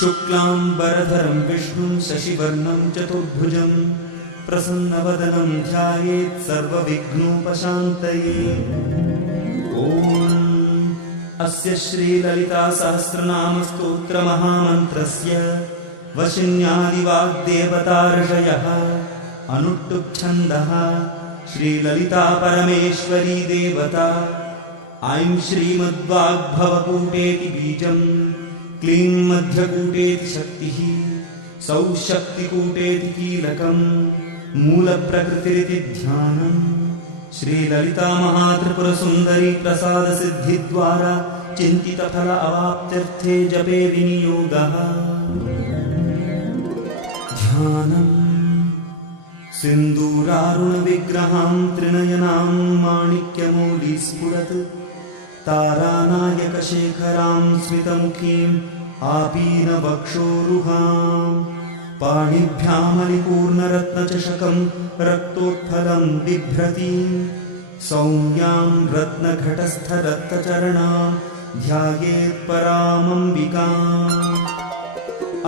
शुक्लाम्बरधरं विष्णुं शशिवर्णं चतुर्भुजं प्रसन्नवदनं ध्यायेत् सर्वविघ्नोपशान्तये। ॐ अस्य श्रीललितासहस्रनामस्तोत्रमहामन्त्रस्य वशिन्यादिवाग्देवतार्षयः अनुष्टुप्छन्दः श्रीललिता परमेश्वरी देवता। ऐं श्रीमद्वाग्भवकूटेति बीजम्, क्लीं मध्यकूटेति शक्तिः, सौः शक्तिकूटेति कीलकम्, मूलप्रकृतिरिति ध्यानम्। श्रीललिता महात्रिपुरसुन्दरी प्रसादसिद्धिद्वारा चिन्तितफल अवाप्त्यर्थे जपे विनियोगः। ध्यानम् सिन्दूरारुणविग्रहां त्रिनयनां माणिक्यमौलिस्फुरत् तारानायकशेखरां स्मितमुखीम् आपीनवक्षोरुहां पाणिभ्यामलिपूर्णरत्नचषकं रक्तोत्फलं बिभ्रतीं सौम्यां रत्नघटस्थदत्तचरणां ध्यायेत्परामम्बिकाम्।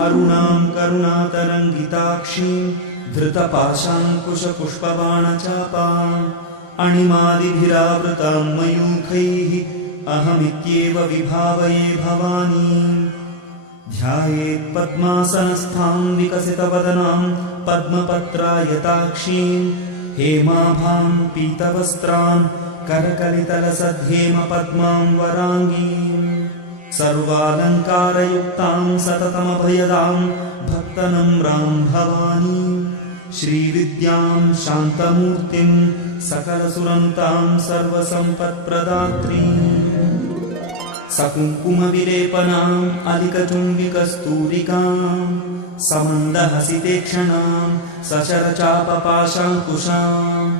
अरुणां करुणातरङ्गिताक्षीं धृतपाशाङ्कुशपुष्पबाणचापाम् अणिमादिभिरावृतां मयूखैः अहमित्येव विभावये भवानीम्। ध्यायेत् पद्मासनस्थां विकसितवदनां पद्मपत्रायताक्षीं हेमाभां पीतवस्त्रां करकलितलसद्धेमपद्मां वराङ्गीं सर्वालङ्कारयुक्तां सततमभयदां भक्तनम्रां भवानीं श्रीविद्यां शान्तमूर्तिं सकलसुरन्तां सर्वसम्पत्प्रदात्रीं सकुङ्कुमविलेपनाम् अलिकचुम्बिकस्तूरिकां समन्दहसितेक्षणां सचरचापपाशाङ्कुशाम्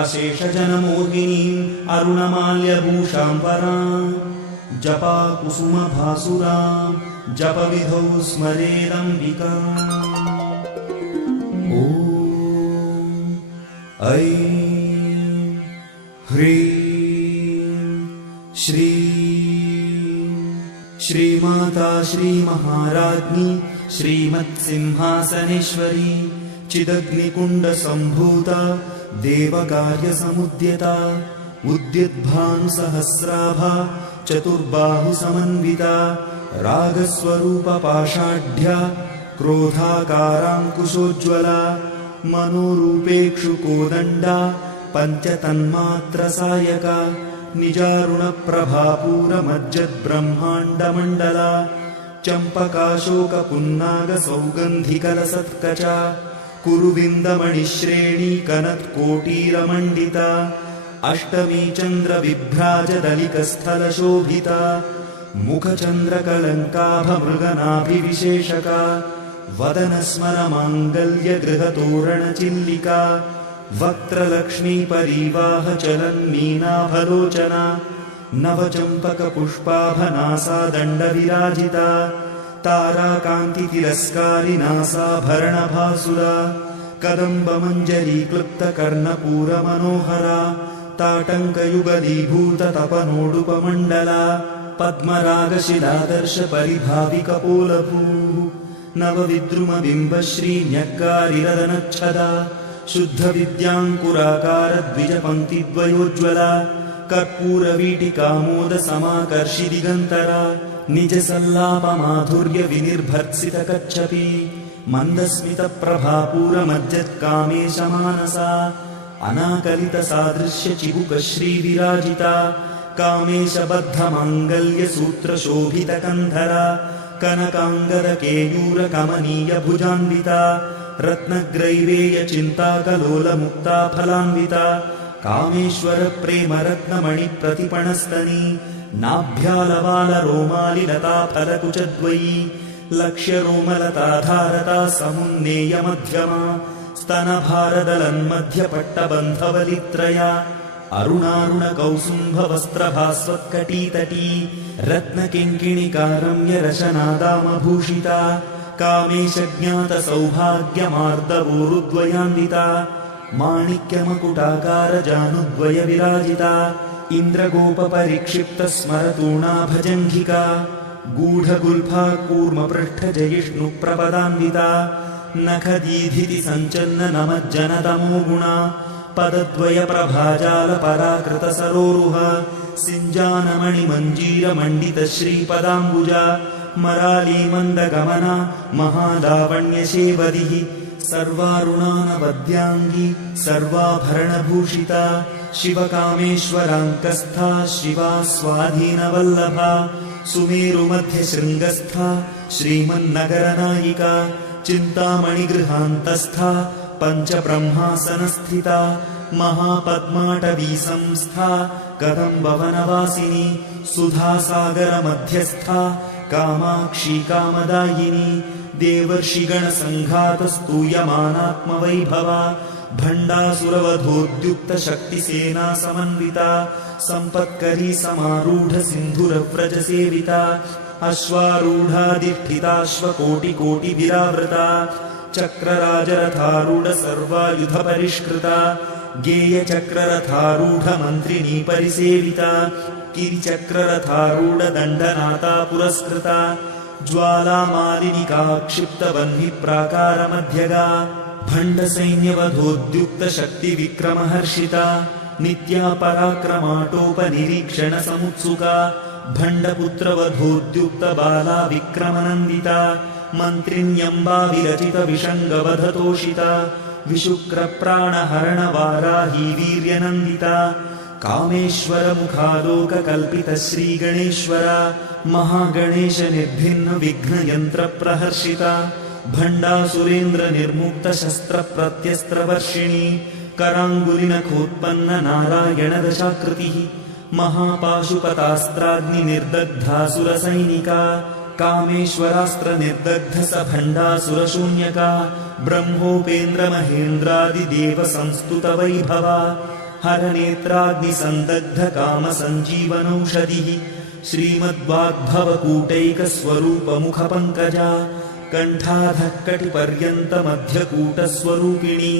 अशेषजनमोहिनीम् अरुणमाल्यभूषां वरां जपाकुसुमभासुरां जपविधौ स्मरेदम्बिकाम्। ॐ ऐं ह्रीं श्रीं श्रीमाता श्रीमहाराज्ञी श्रीमत्सिंहासनेश्वरी चिदग्निकुण्डसम्भूता देवकार्यसमुद्यता उद्युद्भानुसहस्राभा चतुर्बाहुसमन्विता रागस्वरूपपाषाढ्या क्रोधाकाराङ्कुशोज्ज्वला मनोरूपेक्षुकोदण्डा पञ्चतन्मात्रसायका निजारुणप्रभापूरमज्जद्ब्रह्माण्डमण्डला चम्पकाशोकपुन्नागसौगन्धिकलसत्कचा कुरुविन्दमणिश्रेणी कनत्कोटीरमण्डिता अष्टमी चन्द्रविभ्राजदलिकस्थलशोभिता मुखचन्द्रकलङ्काभमृगनाभिविशेषका वदनस्मरमाङ्गल्यगृहतोरणचिल्लिका वक्त्रलक्ष्मीपरीवाहचलन्मीनाभलोचना नवचम्पकपुष्पाभनासादण्डविराजिता ताराकान्तितिरस्कारिनासाभरणभासुरा कदम्बमञ्जरीक्लुप्तकर्णपूरमनोहरा ताटङ्कयुगलीभूततपनोडुपमण्डला पद्मरागशिलादर्शपरिभाविकपोलभूः नवविद्रुमबिम्बश्रीन्यक्कारिरदनच्छदा शुद्धविद्याङ्कुराकारद्विजपङ्क्तिद्वयोज्ज्वला कर्पूरवीटिकामोदसमाकर्षिदिगन्तरा निजसल्लापमाधुर्यविनिर्भर्त्सितकच्छपी मन्दस्मितप्रभापूरमज्जत्कामेशमानसा अनाकलितसादृश्यचिबुकश्रीविराजिता कामेशबद्धमाङ्गल्यसूत्रशोभितकन्धरा कनकाङ्गदकेयूरकमनीयभुजान्विता रत्नग्रैवेयचिन्ताकलोलमुक्ता फलान्विता कामेश्वरप्रेमरत्नमणिप्रतिपणस्तनी नाभ्यालवालरोमालिलताफलकुचद्वयी लक्ष्यरोमलताधारता समुन्नेयमध्यमा स्तनभारदलन्मध्यपट्टबन्धवलित्रया अरुणारुणकौसुम्भवस्त्रभास्वत्कटीतटी रत्नकिङ्किणिकारम्यरशनादामभूषिता कामेशज्ञातसौभाग्यमार्दवोरुद्वयान्विता माणिक्यमकुटाकारजानुद्वयविराजिता इन्द्रगोपपरिक्षिप्तस्मरतूणा भजङ्घिका गूढगुल्फा कूर्मपृष्ठजयिष्णुप्रपदान्विता नखदीधिति सञ्चन्न नमज्जनतमो गुणा पदद्वयप्रभाजालपराकृतसरोरुह सिञ्जानमणिमञ्जीरमण्डितश्रीपदाम्बुजा मरालीमन्दगमना महालावण्यशेवदिः सर्वारुणानवद्याङ्गी सर्वाभरणभूषिता शिवकामेश्वराङ्कस्था शिवा स्वाधीनवल्लभा सुमेरुमध्यशृङ्गस्था श्रीमन्नगरनायिका चिन्तामणिगृहान्तस्था पञ्चब्रह्मासनस्थिता महापद्माटवी संस्था कदम्बवनवासिनी सुधासागरमध्यस्था कामाक्षी कामदायिनी देवर्षिगणसङ्घातस्तूयमानात्मवैभवा भण्डासुरवधोद्युक्तशक्तिसेना समन्विता सम्पत्करी समारूढ सिन्धुरव्रजसेविता अश्वारूढाधिष्ठिताश्वकोटिकोटिविरावृता चक्रराजरथारूढ सर्वायुधपरिष्कृता गेयचक्ररथारूढमन्त्रिणी परिसेविता गिरिचक्ररथारूढदण्डनाथा पुरस्कृता ज्वालामालिनिका क्षिप्तवह्निप्राकारमध्यगा भण्डसैन्यवधोद्युक्तशक्तिविक्रमहर्षिता नित्या पराक्रमाटोपनिरीक्षणसमुत्सुका भण्डपुत्रवधोद्युक्तबाला विक्रमनन्दिता मन्त्रिण्यम्बा विरचितविषङ्गवधतोषिता विशुक्रप्राणहरणवाराही वीर्यनन्दिता कामेश्वरमुखालोककल्पितश्रीगणेश्वरा महागणेशनिर्भिन्नविघ्नयन्त्रप्रहर्षिता भण्डासुरेन्द्रनिर्मुक्तशस्त्रप्रत्यस्त्रवर्षिणी कराङ्गुलिनखोत्पन्ननारायणदशाकृतिः महापाशुपतास्त्राग्निनिर्दग्धासुरसैनिका कामेश्वरास्त्रनिर्दग्धसभण्डासुरशून्यका ब्रह्मोपेन्द्रमहेन्द्रादिदेवसंस्तुतवैभवा हरनेत्राग्निसन्दग्धकामसञ्जीवनौषधिः श्रीमद्वाग्भवकूटैकस्वरूपमुखपङ्कजा कण्ठाधः कटिपर्यन्तमध्यकूटस्वरूपिणी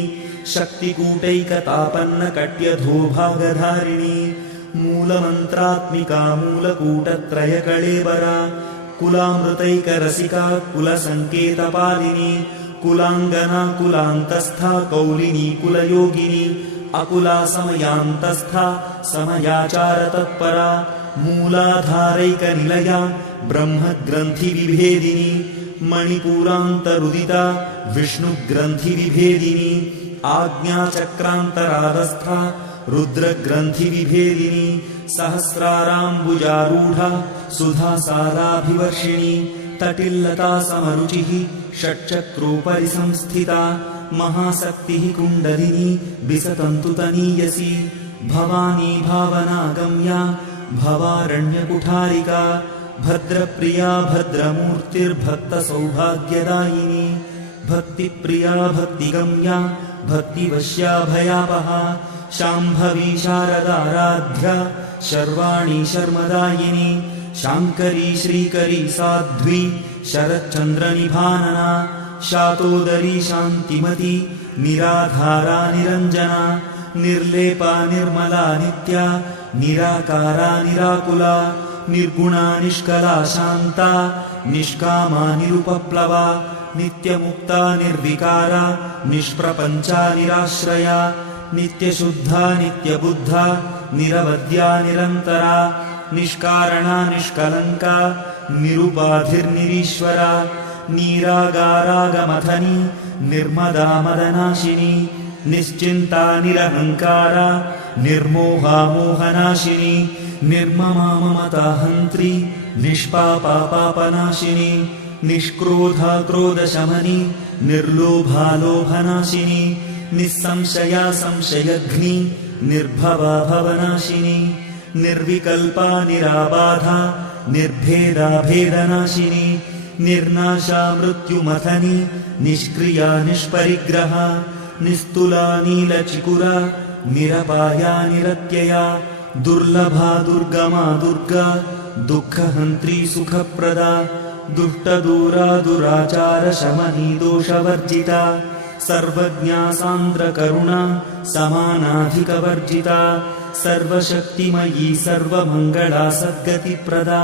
शक्तिकूटैकतापन्नकट्यधोभागधारिणी मूलमन्त्रात्मिका मूलकूटत्रयकळेबरा कुलामृतैकरसिका कुलसङ्केतपालिनी कुलाङ्गना कुलान्तस्था कौलिनी कुलयोगिनी अकुला समयान्तस्था समयाचारतत्परा मूलाधारैकनिलया ब्रह्मग्रन्थिविभेदिनी मणिपूरान्तरुदिता विष्णुग्रन्थिविभेदिनी आज्ञाचक्रान्तरादस्था रुद्रग्रन्थिविभेदिनी सहस्राराम्बुजारूढा सुधासाराभिवर्षिणी तटिल्लता समरुचिः षट्चक्रोपरि संस्थिता महाशक्तिः कुण्डलिनी विसतन्तुतनीयसी भवानी भावनागम्या भवारण्यकुठारिका भद्रप्रिया भद्रमूर्तिर्भक्तसौभाग्यदायिनी भक्तिप्रिया भक्तिगम्या भक्तिवश्या भयावहा शाम्भवी शारदाराध्या शर्वाणी शर्मदायिनी शाङ्करी श्रीकरी साध्वी शरच्चन्द्रनिभानना शातोदरी शान्तिमती निराधारा निरञ्जना निर्लेपा निर्मला नित्या निराकारा निराकुला निर्गुणा निष्कला शान्ता निष्कामा निरुपप्लवा नित्यमुक्ता निर्विकारा निष्प्रपञ्चा निराश्रया नित्यशुद्धा नित्यबुद्धा निरवद्या निरन्तरा निष्कारणा निष्कलङ्का निरुपाधिर्निरीश्वरा नीरागारागमथनी निर्मदा मदनाशिनी निश्चिन्ता निरहङ्कारा निर्मोहा मोहनाशिनी निर्ममा ममताहन्त्री निष्पापा पापनाशिनी निष्क्रोधा क्रोधशमनी निर्लोभा लोभनाशिनी निस्संशया संशयघ्नी निर्भवा भवनाशिनी निर्विकल्पा निराबाधा निर्भेदा भेदनाशिनी निर्नाशा मृत्युमथनी निष्क्रिया निष्परिग्रहा निस्तुला नीलचिकुरा निरपाया निरत्यया दुर्लभा दुर्गमा दुर्गा दुःखहन्त्री सुखप्रदा दुष्टदूरा दुराचार शमनी दोषवर्जिता सर्वज्ञा सान्द्रकरुणा समानाधिकवर्जिता सर्वशक्तिमयी सर्वमङ्गला सद्गतिप्रदा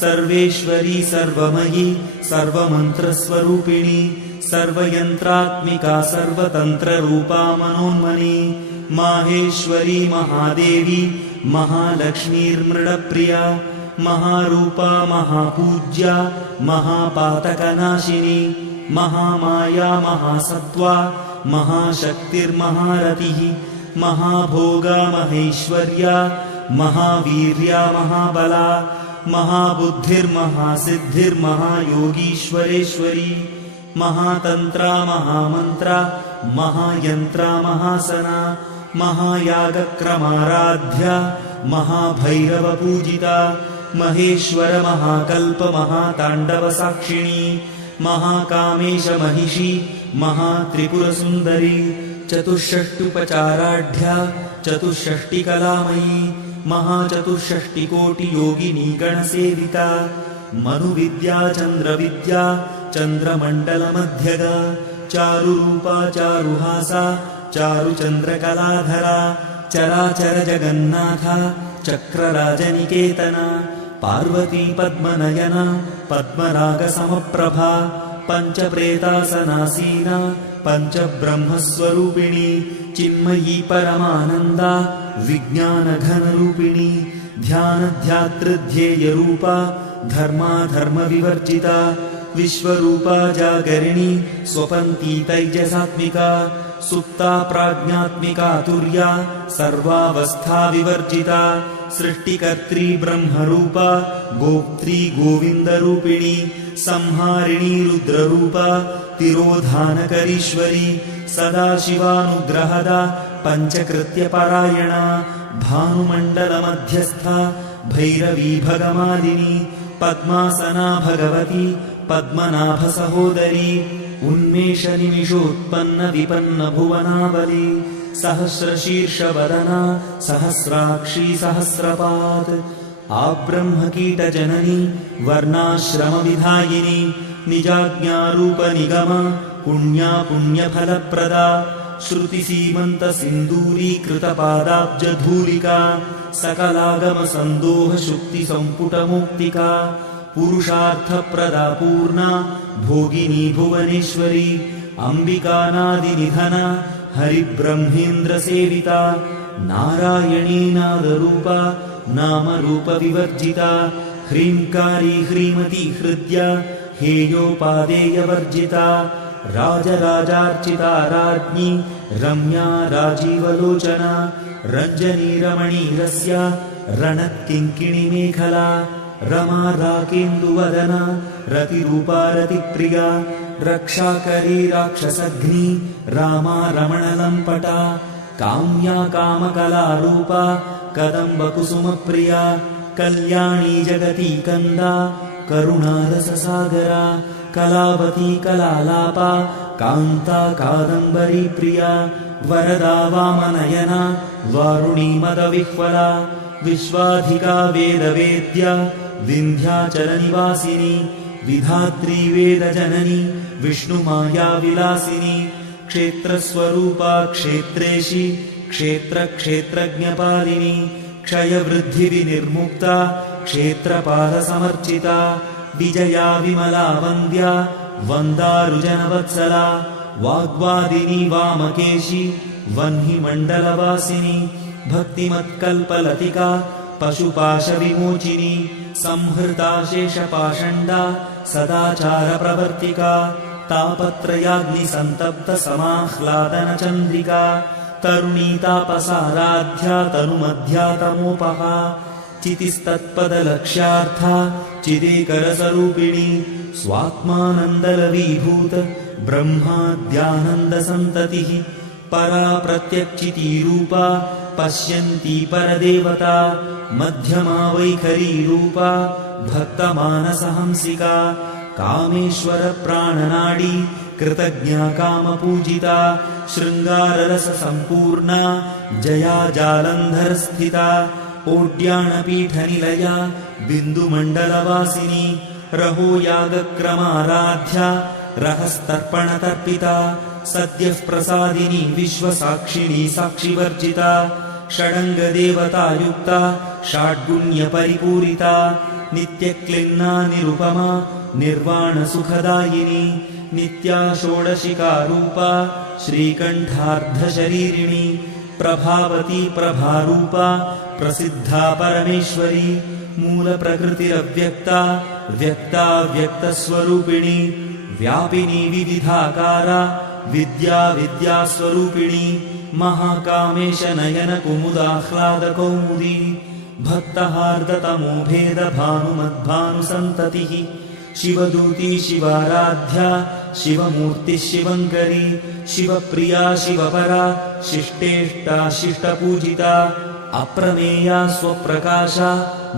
सर्वेश्वरी सर्वमयी सर्वमन्त्रस्वरूपिणी सर्वयन्त्रात्मिका सर्वतन्त्ररूपा मनोन्मनी माहेश्वरी महादेवी महालक्ष्मीर्मृडप्रिया महारूपा महापूज्या महापातकनाशिनी महामाया महासत्त्वा महाशक्तिर्महारतिः महाभोगा महेश्वर्या महावीर्या महाबला महाबुद्धिर्महासिद्धिर्महायोगीश्वरेश्वरी महातन्त्रा महामन्त्रा महायन्त्रा महासना महायागक्रमाराध्या महाभैरवपूजिता महेश्वर महाकल्प महाताण्डवसाक्षिणी महाकामेश महिषी महात्रिपुरसुन्दरी चतुष्षष्ट्युपचाराढ्या चतुष्षष्टिकलामयी महाचतुष्षष्टिकोटियोगिनी गणसेविता मनुविद्या चन्द्रविद्या चन्द्रमण्डलमध्यगा चारुरूपा चारुहासा चारुचन्द्रकलाधरा चराचर जगन्नाथा चक्रराजनिकेतना पार्वती पद्मनयना पद्मरागसमप्रभा पञ्चप्रेतासनासीना पञ्चब्रह्मस्वरूपिणी चिन्मयी परमानन्दा विज्ञानघनरूपिणी ध्यानध्यातृध्येयरूपा धर्माधर्मविवर्जिता विश्वरूपा जागरिणी स्वपन्ती तैजसात्मिका सुप्ता प्राज्ञात्मिका तुर्या सर्वावस्था विवर्जिता सृष्टिकर्त्री ब्रह्मरूपा गोप्त्री गोविन्दरूपिणी संहारिणी रुद्ररूपा तिरोधानकरीश्वरी सदाशिवानुग्रहदा पञ्चकृत्यपरायणा भानुमण्डलमध्यस्था भैरवी भगमालिनी पद्मासना भगवती पद्मनाभसहोदरी उन्मेषनिमिषोत्पन्न विपन्न भुवनावली सहस्रशीर्षवदना सहस्राक्षी सहस्रपात् आब्रह्मकीटजननी वर्णाश्रमविधायिनी निजाज्ञारूपनिगमा पुण्या पुण्यफलप्रदा श्रुतिसीमन्तसिन्दूरीकृतपादाब्जधूलिका सकलागमसन्दोहशुक्तिसम्पुटमुक्तिका पुरुषार्थप्रदा पूर्णा भोगिनी भुवनेश्वरी अम्बिकानादिनिधना हरिब्रह्मेन्द्रसेविता नारायणी नादरूपा नामरूपविवर्जिता ह्रीङ्कारी ह्रीमती हृद्या हेयोपादेयवर्जिता राजराजार्चिता राज्ञी रम्या राजीवलोचना रञ्जनी रमणीरस्या रणत्किङ्किणीमेखला रमा राकेन्दुवदना रतिरूपा रतिप्रिया रक्षाकरी राक्षसघ्नी रामा रमणलम्पटा काम्या कामकलारूपा कदम्बकुसुमप्रिया कल्याणी जगती कन्दा करुणारससागरा कलावती कलालापा कान्ता कादम्बरी प्रिया वरदा वामनयना वारुणी मदविह्वला विश्वाधिका वेदवेद्या विन्ध्याचलनिवासिनी विधात्री वेदजननी विष्णुमाया विलासिनी क्षेत्रस्वरूपा क्षेत्रेशी क्षेत्रक्षेत्रज्ञपालिनी क्षयवृद्धिविनिर्मुक्ता क्षेत्रपालसमर्चिता विजया विमला वन्द्या वन्दारुजनवत्सला वाग्वादिनी वामकेशी वह्निमण्डलवासिनी भक्तिमत्कल्पलतिका पशुपाशविमोचिनी संहृता शेषपाषण्डा सदाचारप्रवर्तिका तापत्रयाग्निसन्तप्तसमाह्लादनचन्द्रिका तरुणीतापसाराध्या तनुमध्यातमोपहा चितिस्तत्पदलक्ष्यार्था चिदेकरसरूपिणी स्वात्मानन्दलवीभूत ब्रह्माद्यानन्दसन्ततिः परा प्रत्यक्षितीरूपा पश्यन्ती परदेवता मध्यमा वैखरीरूपा भक्तमानसहंसिका कामेश्वरप्राणनाडी कृतज्ञा कामपूजिता शृङ्गाररससम्पूर्णा जया जालन्धरस्थिता ओड्याणपीठनिलया बिन्दुमण्डलवासिनी रहो यागक्रमाराध्या रहस्तर्पणतर्पिता सद्यः प्रसादिनी विश्वसाक्षिणी साक्षिवर्जिता षडङ्गदेवतायुक्ता षाड्गुण्यपरिपूरिता नित्यक्लिन्ना निरुपमा निर्वाणसुखदायिनी नित्या षोडशिकारूपा श्रीकण्ठार्धशरीरिणी प्रभावती प्रभारूपा प्रसिद्धा परमेश्वरी मूलप्रकृतिरव्यक्ता व्यक्ता व्यक्तस्वरूपिणी व्यापिनी विविधाकारा विद्या विद्यास्वरूपिणी महाकामेश नयन कुमुदाह्लादकौमुदी भक्तहार्दतमो भेदभानुमद्भानुसन्ततिः शिवदूती शिवाराध्या शिवमूर्तिः शिवङ्करी शिवप्रिया शिवपरा शिष्टेष्टा शिष्टपूजिता अप्रमेया स्वप्रकाशा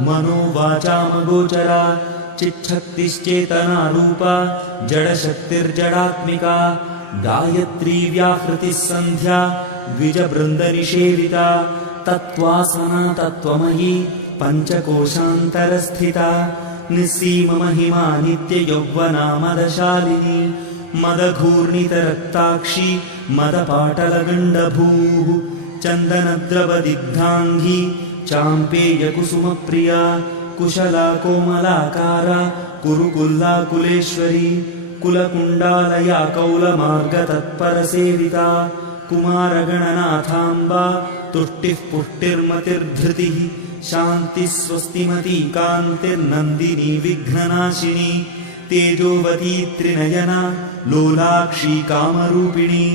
मनोवाचामगोचरा चिच्छक्तिश्चेतनारूपा जडशक्तिर्जडात्मिका गायत्री व्याहृतिः सन्ध्या द्विजबृन्दनिषेविता तत्त्वासना तत्त्वमयी पञ्चकोशान्तरस्थिता निस्सीममहिमा नित्ययौवना मदशालिनी मदघूर्णितरक्ताक्षी मदपाटलगण्डभूः चन्दनद्रवदिग्धाङ्गी चाम्पेयकुसुमप्रिया कुशला कोमलाकारा कुरुकुल्लाकुलेश्वरी कुलकुण्डालया कौलमार्गतत्परसेविता कुमारगणनाथाम्बा तुष्टिः पुष्टिर्मतिर्धृतिः शान्तिः स्वस्तिमती कान्तिर्नन्दिनी विघ्ननाशिनी तेजोवती त्रिनयना लोलाक्षी कामरूपिणी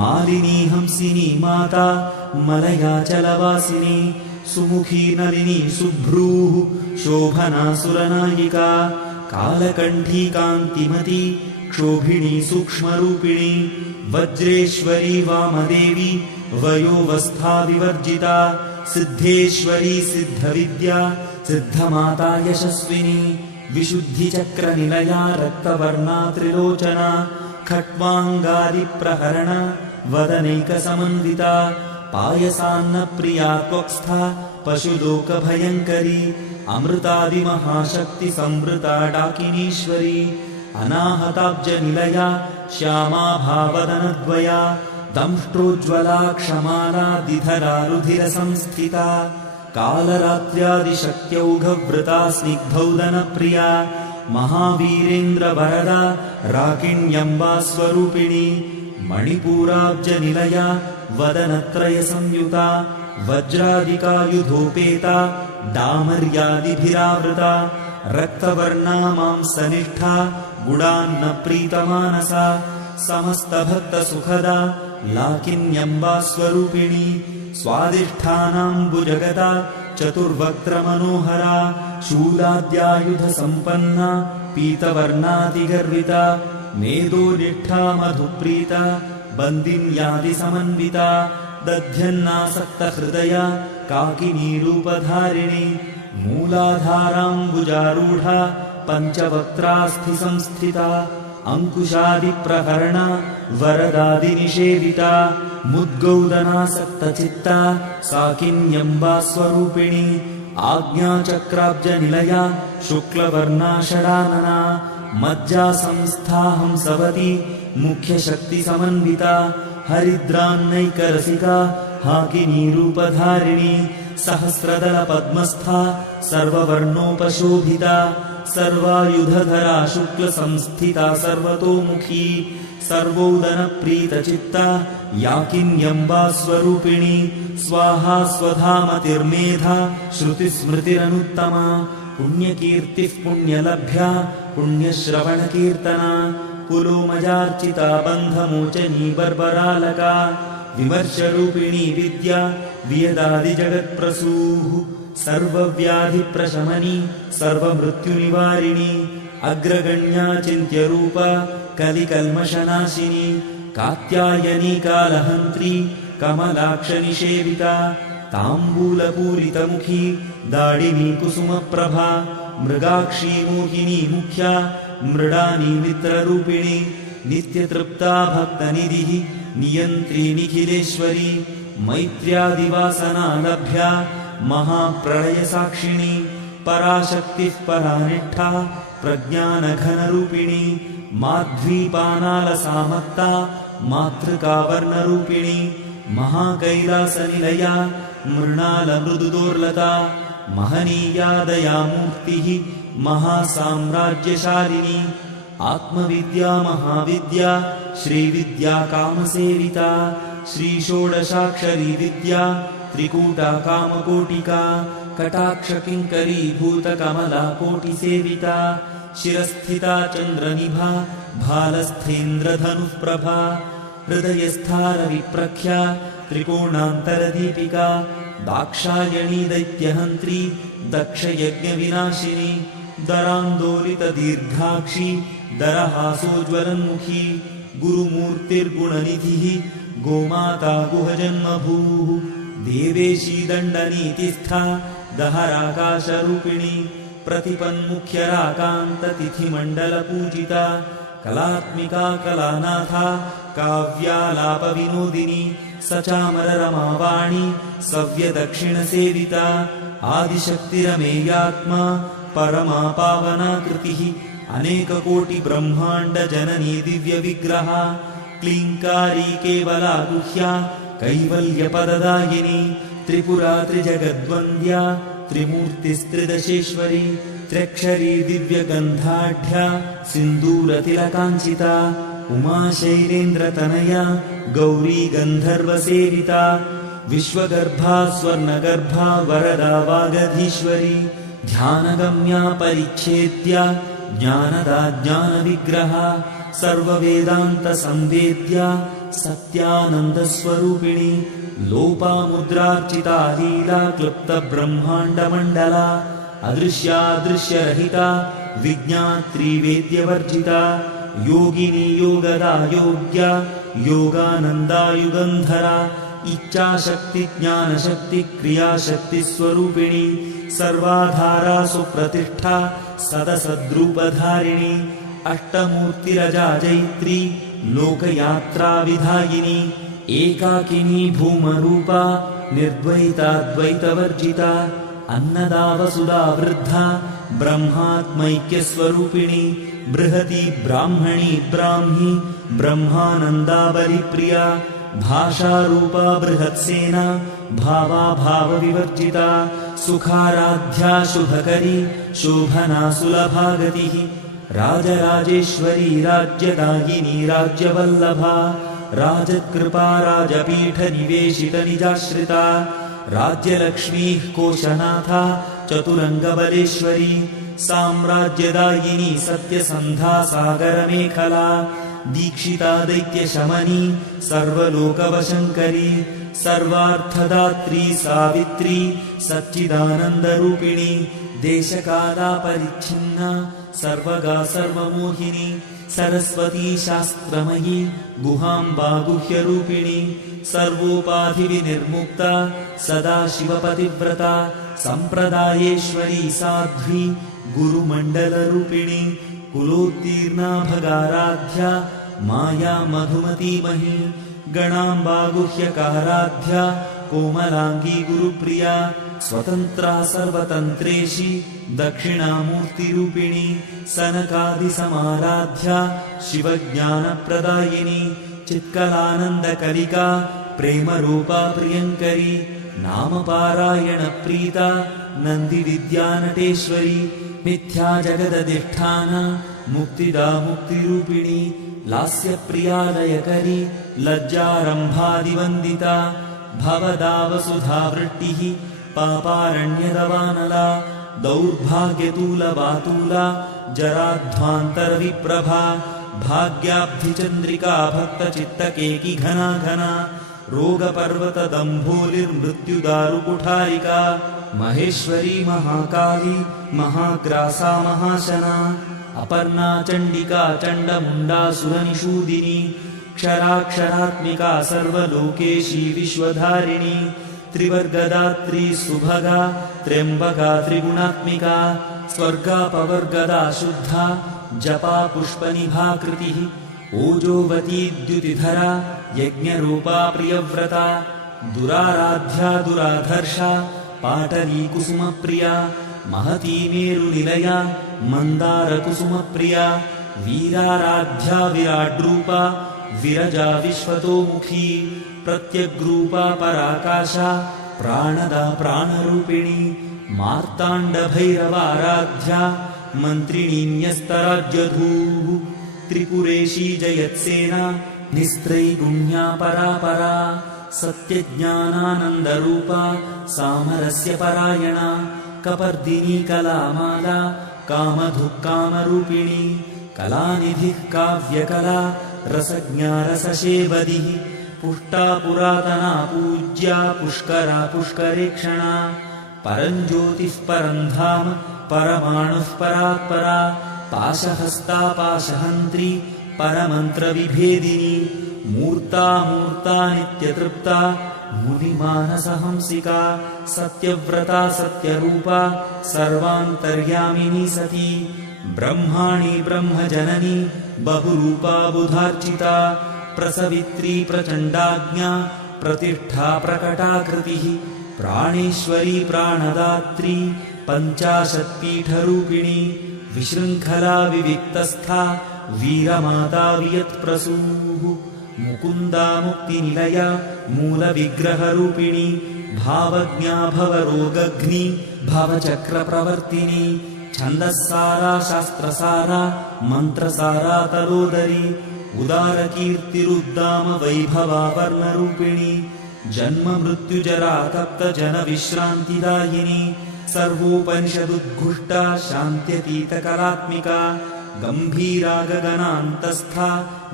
मालिनी हंसिनी माता मलयाचलवासिनी सुमुखी नलिनी सुभ्रूः शोभना सुरनायिका कालकण्ठी कान्तिमती क्षोभिणी सूक्ष्मरूपिणी वज्रेश्वरी वामदेवी वयोवस्था विवर्जिता सिद्धेश्वरी सिद्धविद्या सिद्धमाता यशस्विनी विशुद्धिचक्रनिलया रक्तवर्णा त्रिलोचना खट्वाङ्गादिप्रहरण वदनैकसमन्विता पायसान्नप्रिया त्वक्स्था पशुलोकभयङ्करी अमृतादिमहाशक्तिसंवृता डाकिनीश्वरी अनाहताब्जनिलया श्यामा भावदनद्वया दंष्ट्रोज्ज्वला क्षमाला दिधरा रुधिरसंस्थिता कालरात्र्यादिशक्त्यौघवृता स्निग्धौदनप्रिया महावीरेन्द्रवरदा राकिण्यम्बा स्वरूपिणी मणिपूराब्जनिलया वदनत्रयसंयुता वज्रादिकायुधोपेता डामर्यादिभिरावृता रक्तवर्णा मांसनिष्ठा गुडान्नप्रीतमानसा समस्तभक्तसुखदा लाकिन्यम्बा स्वरूपिणी स्वादिष्ठानाम्बुजगदा चतुर्वक्त्रमनोहरा शूलाद्यायुधसम्पन्ना पीतवर्णातिगर्विता मेदोनिष्ठा मधुप्रीता बन्दिन्यादिसमन्विता दध्यन्नासक्तहृदया काकिनीरूपधारिणी मूलाधाराम्बुजारूढा पञ्चवक्त्रास्थिसंस्थिता अङ्कुशादिप्रहरणा वरदादिनिषेविता मुद्गौदनासक्तचित्ता साकिन्यम्बा स्वरूपिणी आज्ञाचक्राब्जनिलया शुक्लवर्णा षडानना मज्जासंस्था हंसवती मुख्यशक्तिसमन्विता हरिद्रान्नैकरसिका हाकिनीरूपधारिणी सहस्रदलपद्मस्था सर्ववर्णोपशोभिता सर्वायुधधरा शुक्लसंस्थिता सर्वतोमुखी सर्वोदनप्रीतचित्ता याकिन्यम्बा स्वरूपिणी स्वाहा स्वधामतिर्मेधा श्रुतिस्मृतिरनुत्तमा पुण्यकीर्तिः पुण्यलभ्या पुण्यश्रवणकीर्तना कुलोमजार्चिता बन्धमोचनी बर्बरालका विमर्शरूपिणी विद्या वियदादिजगत्प्रसूः सर्वव्याधिप्रशमनी सर्वमृत्युनिवारिणी अग्रगण्या चिन्त्यरूपा कलिकल्मषनाशिनी कात्यायनी कालहन्त्री कमलाक्षनिषेविता ताम्बूलपूरितमुखी दाडिनी कुसुमप्रभा मृगाक्षी मोहिनी मुख्या मृडानी मित्ररूपिणी नित्यतृप्ता भक्तनिधिः नियन्त्री निखिलेश्वरी मैत्र्यादिवासना लभ्या महाप्रलयसाक्षिणी पराशक्तिः परानिष्ठा प्रज्ञानघनरूपिणी माध्वीपानालसामत्ता मातृकावर्णरूपिणी महाकैलासनिलया मृणालमृदुदोर्लता महनीया दयामूर्तिः महासाम्राज्यशालिनी आत्मविद्या महाविद्या श्रीविद्या कामसेविता श्रीषोडशाक्षरी विद्या त्रिकूटा कामकोटिका कटाक्षकिङ्करीभूतकमला कोटिसेविता शिरस्थिता चन्द्रनिभा भालस्थेन्द्रधनुःप्रभा हृदयस्थारविप्रख्या त्रिकोणान्तरदीपिका दाक्षायणी दैत्यहन्त्री दक्षयज्ञविनाशिनी दरान्दोलितदीर्घाक्षी दरहासोज्ज्वलन्मुखी गुरुमूर्तिर्गुणनिधिः गोमाता गुहजन्मभूः देवेशी दण्डनीतिस्था दहराकाशरूपिणी प्रतिपन्मुख्यराकान्ततिथिमण्डलपूजिता कलात्मिका कलानाथा काव्यालापविनोदिनी सचामररमावाणी सव्यदक्षिणसेविता आदिशक्तिरमेयात्मा परमा पावना कृतिः अनेककोटिब्रह्माण्डजननी दिव्यविग्रहा क्लीङ्कारी केवला गुह्या कैवल्यपददायिनी त्रिपुरा त्रिजगद्वन्द्या त्रिमूर्तिस्त्रिदशेश्वरी त्र्यक्षरी दिव्यगन्धाढ्या सिन्दूरतिलकाञ्चिता उमाशैलेन्द्रतनया गौरी गन्धर्वसेविता विश्वगर्भा स्वर्णगर्भा वरदा वागधीश्वरी ध्यानगम्या परिच्छेद्या ज्ञानदा ज्ञानविग्रहा सर्ववेदान्तसंवेद्या सत्यानन्दस्वरूपिणी लोपामुद्रार्चिता लीला क्लुप्तब्रह्माण्डमण्डला अदृश्यादृश्यरहिता विज्ञात्री वेद्यवर्जिता योगिनी योगदा योग्या योगानन्दा युगन्धरा इच्छाशक्ति ज्ञानशक्ति क्रियाशक्तिस्वरूपिणी सर्वाधारा सुप्रतिष्ठा सदसद्रूपधारिणी अष्टमूर्तिरजा जैत्री लोकयात्राविधायिनी एकाकिनी भूमरूपा निर्द्वैताद्वैतवर्जिता अन्नदा वसुधा वृद्धा ब्रह्मात्मैक्यस्वरूपिणी बृहती ब्राह्मणी ब्राह्मी ब्रह्मानन्दाबलिप्रिया भाषारूपा बृहत्सेना भावाभावविवर्जिता सुखाराध्या शुभकरी शोभना सुलभा गतिः राजराजेश्वरी राज्यदायिनी राज्यवल्लभा राजकृपा राजपीठनिवेशितनिजाश्रिता राज्यलक्ष्मीः कोशनाथा चतुरङ्गबलेश्वरी साम्राज्यदायिनी सत्यसन्धा सागरमेखला दीक्षिता दैत्यशमनी सर्वलोकवशङ्करी सर्वार्थदात्री सावित्री सच्चिदानन्दरूपिणी देशकालापरिच्छिन्ना सर्वगा सर्वमोहिनी सरस्वती शास्त्रमयी गुहाम्बा गुह्यरूपिणी सर्वोपाधिविनिर्मुक्ता सदा शिवपतिव्रता सम्प्रदायेश्वरी साध्वी गुरुमण्डलरूपिणी कुलोत्तीर्णा भगाराध्या माया मधुमतीमही गणाम्बा गुह्यकाराध्या कोमलाङ्गी गुरुप्रिया स्वतन्त्रा सर्वतन्त्रेशी दक्षिणामूर्तिरूपिणी सनकादिसमाराध्या शिवज्ञानप्रदायिनी चित्कलानन्दकलिका प्रेमरूपा प्रियङ्करी नामपारायणप्रीता नन्दिविद्यानटेश्वरी मिथ्या जगदधिष्ठाना मुक्तिदा मुक्तिरूपिणी लास्यप्रियालयकरी लज्जारम्भादिवन्दिता भवदा वसुधावृष्टिः पापारण्यदवानला दौर्भाग्यतूलवातूला जराध्वान्तरविप्रभा भाग्याब्धिचन्द्रिका भक्तचित्तकेकी घना घना रोगपर्वतदम्भोलिर्मृत्युदारुकुठारिका महेश्वरी महाकाली महाग्रासा महाशना अपर्णा चण्डिका चण्डमुण्डासुरनिषूदिनी क्षराक्षरात्मिका सर्वलोकेशी विश्वधारिणी त्रिवर्गदात्री सुभगा त्र्यम्बका त्रिगुणात्मिका स्वर्गापवर्गदा शुद्धा जपा पुष्पनिभाकृतिः ओजोवती द्युतिधरा यज्ञरूपा प्रियव्रता दुराराध्या दुराधर्षा पाटली कुसुमप्रिया महती मेरुनिलया मन्दारकुसुमप्रिया वीराराध्या विराड्रूपा विरजा विश्वतोमुखी प्रत्यग्रूपा पराकाशा प्राणदा प्राणरूपिणी मार्ताण्डभैरवाराध्या मन्त्रिणीन्यस्तराज्यधूः त्रिपुरेशी जयत्सेना निस्त्रैगुण्या परापरा सत्यज्ञानानन्दरूपा सामरस्य परायणा कपर्दिनी कलामाला कामधुक्कामरूपिणी कलानिधिः काव्यकला रसज्ञा रसशेवदिः पुष्टा पुरातना पूज्या पुष्करा पुष्करेक्षणा परञ्ज्योतिः परं धाम परमाणुः परात्परा पाशहस्ता पाशहन्त्री परमन्त्रविभेदिनी मूर्ता मूर्ता नित्यतृप्ता मुनिमानसहंसिका सत्यव्रता सत्यरूपा सर्वान्तर्यामिनी सती ब्रह्माणि ब्रह्मजननी बहुरूपा बुधार्चिता प्रसवित्री प्रचण्डाज्ञा प्रतिष्ठा प्रकटाकृतिः प्राणेश्वरी प्राणदात्री पञ्चाशत्पीठरूपिणी विशृङ्खला विविक्तस्था वीरमाता वियत्प्रसूः मुकुन्दा मुक्तिनिलया मूलविग्रहरूपिणी भावज्ञा भवरोगघ्नी भवचक्रप्रवर्तिनी छन्दस्सारा शास्त्रसारा मन्त्रसारा तलोदरी उदारकीर्तिरुद्दाम वैभवा वर्णरूपिणी जन्ममृत्युजरा तप्तजनविश्रान्तिदायिनी सर्वोपनिषदुद्घुष्टा शान्त्यतीतकलात्मिका गम्भीरा गगनान्तस्था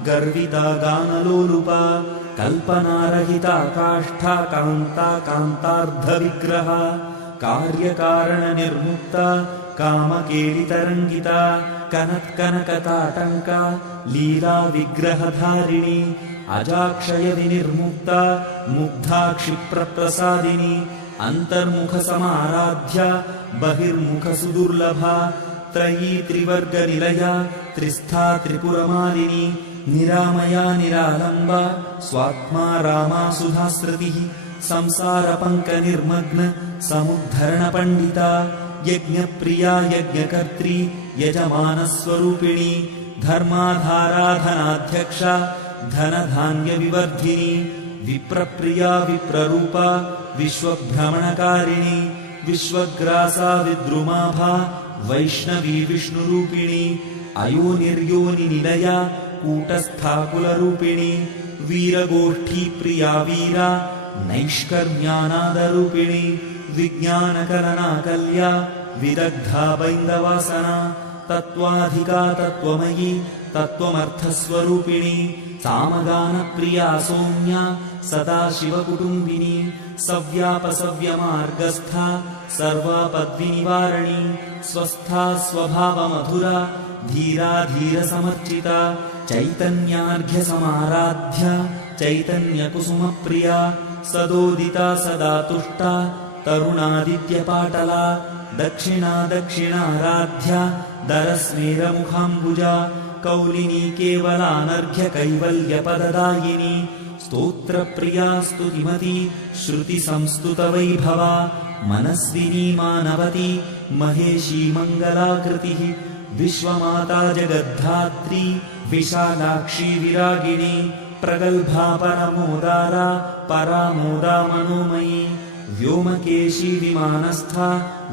गर्विता गानलोलुपा कल्पनारहिता काष्ठा कान्ता कान्तार्धविग्रहा कार्यकारणनिर्मुक्ता कामकेलितरङ्गिता कनत्कनकताटङ्का लीला विग्रहधारिणी अजाक्षयविनिर्मुक्ता मुग्धा क्षिप्रप्रसादिनी अन्तर्मुखसमाराध्या बहिर्मुखसुदुर्लभा त्रयी त्रिवर्गनिलया त्रिस्था त्रिपुरमालिनी निरामया निरालम्बा स्वात्मा रामा सुधास्रतिः संसारपङ्कनिर्मग्न समुद्धरणपण्डिता यज्ञप्रिया यज्ञकर्त्री यजमानस्वरूपिणी धर्माधाराधनाध्यक्षा धनधान्यविवर्धिनी विप्रप्रिया विप्ररूपा विश्वभ्रमणकारिणी विश्वग्रासा विद्रुमाभा वैष्णवी विष्णुरूपिणी अयोनिर्योनिनिलया कूटस्थाकुलरूपिणी वीरगोष्ठीप्रिया वीरा नैष्कर्म्यानादरूपिणी विज्ञानकलनाकल्या विदग्धा बैन्दवासना तत्त्वाधिका तत्त्वमयी तत्त्वमर्थस्वरूपिणी सामगानप्रिया सौम्या सदा शिवकुटुम्बिनी सव्यापसव्यमार्गस्था सर्वापद्विनिवारणी स्वस्था स्वभावमधुरा धीरा धीरसमर्चिता चैतन्यार्घ्यसमाराध्या चैतन्यकुसुमप्रिया सदोदिता सदा तुष्टा तरुणादित्यपाटला दक्षिणा दक्षिणाराध्या दरस्मेरमुखाम्बुजा कौलिनी केवलानर्घ्यकैवल्यपददायिनी स्तोत्रप्रिया स्तुतिमती श्रुतिसंस्तुतवैभवा मनस्विनी मानवती महेशी मङ्गलाकृतिः विश्वमाता जगद्धात्री विशालाक्षी विरागिणी प्रगल्भा परमोदारा परामोदा मनोमयी व्योमकेशी विमानस्था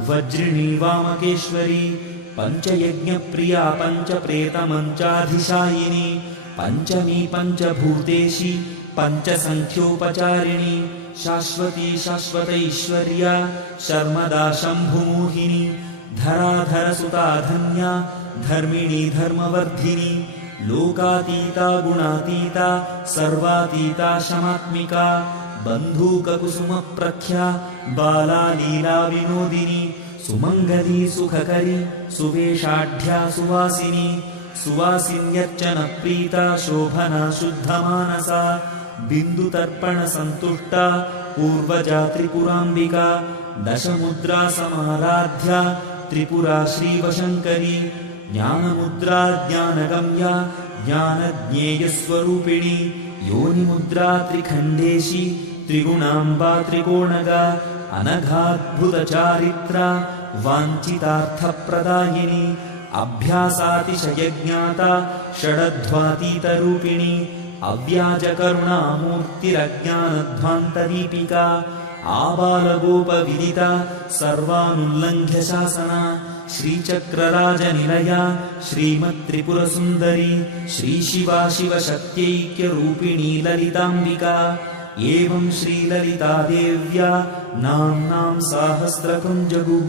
वज्रिणी वामकेश्वरी पञ्चयज्ञप्रिया पञ्चप्रेतमञ्चाधिशायिनी पञ्चमी पञ्चभूतेशी पञ्चसङ्ख्योपचारिणी शाश्वती शाश्वतैश्वर्या शर्मदा शम्भुमोहिनी धराधरसुता धन्या धर्मिणी धर्मवर्धिनी लोकातीता गुणातीता सर्वातीता शमात्मिका बन्धूककुसुमप्रख्या बाला लीला विनोदिनी सुमङ्गली सुखकरी सुवेशाढ्या सुवासिनी सुवासिन्यर्चनप्रीता शोभना शुद्धमानसा बिन्दुतर्पणसन्तुष्टा पूर्वजा त्रिपुराम्बिका दशमुद्रा समाराध्या त्रिपुरा श्रीवशङ्करी ज्ञानमुद्रा ज्ञानगम्या ज्ञानज्ञेयस्वरूपिणी योनिमुद्रा त्रिखण्डेशी त्रिगुणाम्बा त्रिकोणगा अनघाद्भुतचारित्रा वाञ्छितार्थप्रदायिनी अभ्यासातिशयज्ञाता षडध्वातीतरूपिणी अव्याजकरुणामूर्तिरज्ञानध्वान्तदीपिका आबालगोपविदिता सर्वानुल्लङ्घ्य शासना श्रीचक्रराजनिलया श्रीमत्त्रिपुरसुन्दरी श्रीशिवा शिवशक्त्यैक्यरूपिणी ललिताम्बिका एवं श्रीललितादेव्या नाम्नां साहस्रकं जगुः।